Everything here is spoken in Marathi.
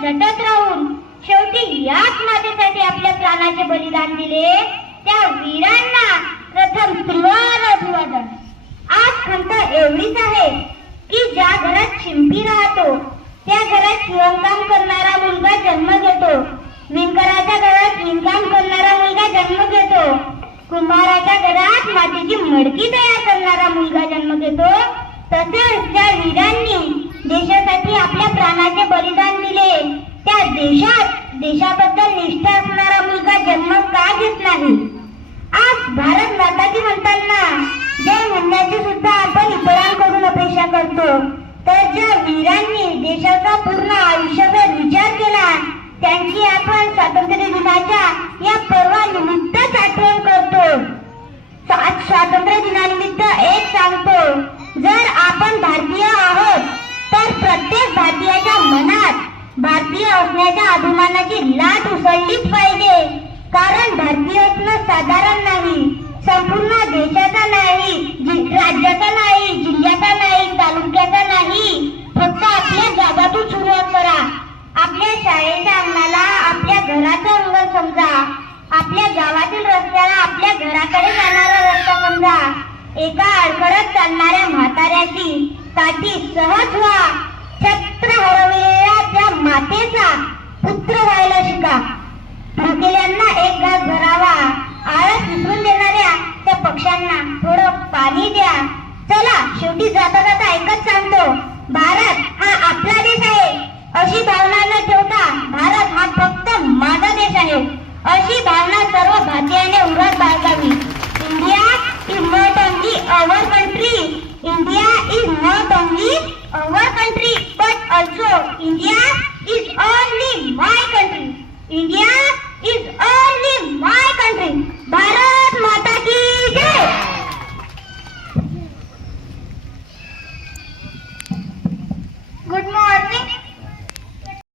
झटत राहून शेवटी याच मातेसाठी आपल्या प्राणाचे बलिदान दिले, त्या वीरांना प्रथम त्रिवार अभिवादन. आज खंत एवढीच आहे की ज्या घरात शिंपी राहतो त्या घरात शिवणकाम करणारा मुलगा जन्म घेतो, विणकराच्या घरात विणकाम करणारा मुलगा जन्म घेतो, कुंभाराच्या घरात मातीची मडकी तयार करणारा मुलगा जन्म घेतो. तसेच ज्या वीरांनी देशासाठी आपल्या प्राणाचे बलिदान दिले त्या देशाबद्दल निष्ठा असणारा मुलगा जन्म का घेत नाही. आज भारत माता की म्हणताना जय म्हणण्याची सुद्धा आपण इतरांकडून अपेक्षा करतो, तर ज्या वीरांनी देशाचा पूर्ण आयुष्यभर विचार केला त्यांची आपण स्वातंत्र्य दिनाच्या या पर्वानिमित्तच आठवण करतो. स्वातंत्र्य दिनानिमित्त एक सांगतो, जर आपण भारतीय आहोत तर प्रत्येक भारतीयाच्या मनात भारतीय असण्याच्या अभिमानाची लाट उसळलीच पाहिजे. कारण भारतीय असणं साधारण नाही, संपूर्ण देशाचा नाही, राज्याचा नाही, जिल्ह्याचा नाही, तालुक्याचा नाही, फक्त आपल्या गावातून सुरुवात करा. आपल्या शाळेच्या अंगणाला आपल्या घराचं अंगण समजा, आपल्या गावातील रस्त्याला आपल्या घराकडे जाणारा रस्ता समजा. एका अडखळत चालणाऱ्या म्हाताऱ्याची काठी सहज व्हा. छत्र हरवलेल्या त्या मातेचा पुत्र व्हायला शिका. भुकेल्यांना एक घास भरावा, आळस विसरून देणाऱ्या त्या पक्ष्यांना थोडं पाणी द्या. चला शेवटी जाता जाता एकच सांगतो, भारत हा आपला देश आहे अशी भावना न ठेवता भारत हा फक्त माझा देश आहे अशी भावना सर्व भारतीयाने उरात बाळगावी. India is not only our country, India is not only our country but also India is only my country. India